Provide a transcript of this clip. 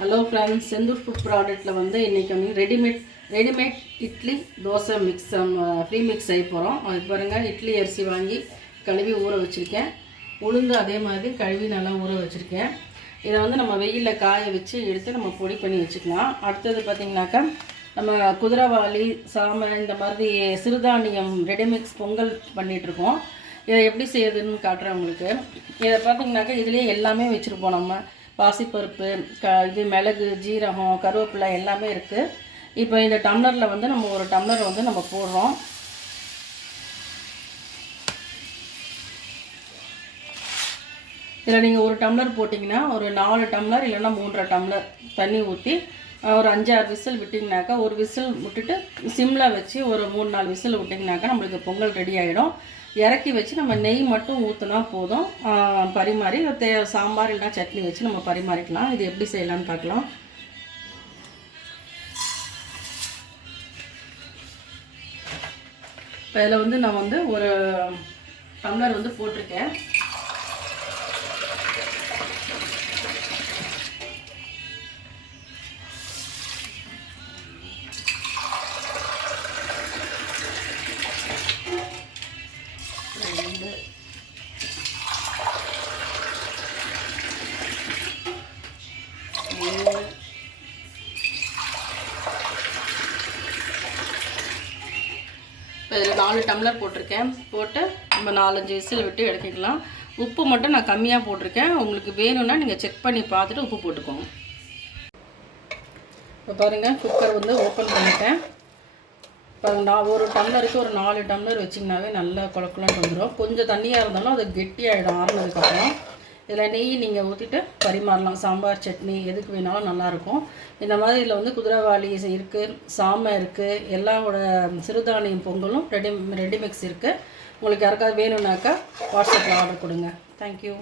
Hello friends, Senthur food ப்ராடக்ட்டில் வந்து இன்றைக்கி வந்து readymade idli dosa mix free mix செய்ய போகிறோம். அதுக்கு பாருங்கள், இட்லி அரிசி வாங்கி கழுவி ஊற வச்சுருக்கேன். உளுந்து அதே மாதிரி கழுவி நல்லா ஊற வச்சுருக்கேன். இதை வந்து நம்ம வெயிலில் காய வச்சு எடுத்து நம்ம பொடி பண்ணி வச்சுக்கலாம். அடுத்தது பார்த்திங்கனாக்கா, நம்ம குதிரைவாலி சாமை இந்த மாதிரி சிறுதானியம் ரெடிமிக்ஸ் பொங்கல் பண்ணிகிட்ருக்கோம். இதை எப்படி செய்யுதுன்னு காட்டுறேன் உங்களுக்கு. இதை பார்த்திங்கனாக்கா இதுலேயே எல்லாமே வச்சுருப்போம். நம்ம பாசிப்பருப்பு, இது மிளகு, ஜீரகம், கருவேப்பிலை எல்லாமே இருக்குது. இப்போ இந்த டம்ளரில் வந்து நம்ம ஒரு டம்ளர் வந்து நம்ம போடுறோம். இதில் நீங்கள் ஒரு டம்ளர் போட்டிங்கன்னா ஒரு 4 டம்ளர் இல்லைன்னா 3.5 டம்ளர் தண்ணி ஊற்றி ஒரு 5-6 விசில் விட்டிங்கனாக்கா, ஒரு விசில் விட்டுட்டு சிம்மில் வச்சு ஒரு 3-4 விசில் விட்டிங்கனாக்கா நம்மளுக்கு பொங்கல் ரெடி ஆகிடும். இறக்கி வச்சு நம்ம நெய் மட்டும் ஊற்றினா போதும். பரிமாறி சாம்பார் இல்லைனா சட்னி வச்சு நம்ம பரிமாறிக்கலாம். இது எப்படி செய்யலான்னு பார்க்கலாம். இப்போ இதில் வந்து நான் வந்து ஒரு டம்ளர் வந்து போட்டிருக்கேன். இப்போ இதில் 4 டம்ளர் போட்டிருக்கேன். போட்டு நம்ம 4-5 விசில் விட்டு எடுத்துக்கலாம். உப்பு மட்டும் நான் கம்மியாக போட்டிருக்கேன். உங்களுக்கு வேணும்னா நீங்கள் செக் பண்ணி பார்த்துட்டு உப்பு போட்டுக்கோங்க. இப்போ பாருங்கள், குக்கர் வந்து ஓப்பன் பண்ணிட்டேன். இப்போ நான் ஒரு டம்ளருக்கு ஒரு 4 டம்ளர் வச்சிங்கனாவே நல்லா குழக்குலான்னு வந்துடும். கொஞ்சம் தண்ணியாக இருந்தாலும் அது கெட்டியாகிடும் ஆறுனதுக்கப்புறம். இதில் நெய் நீங்கள் ஊற்றிட்டு பரிமாறலாம். சாம்பார் சட்னி எதுக்கு வேணாலும் நல்லாயிருக்கும். இந்த மாதிரி இதில் வந்து குதிரைவாலி இருக்குது, சாமை இருக்குது, எல்லாவோட சிறுதானியம் பொங்கலும் ரெடிமிக்ஸ் இருக்குது. உங்களுக்கு யாருக்காவது வேணும்னாக்கா வாட்ஸ்அப்பில் ஆர்டர் கொடுங்க. தேங்க்யூ.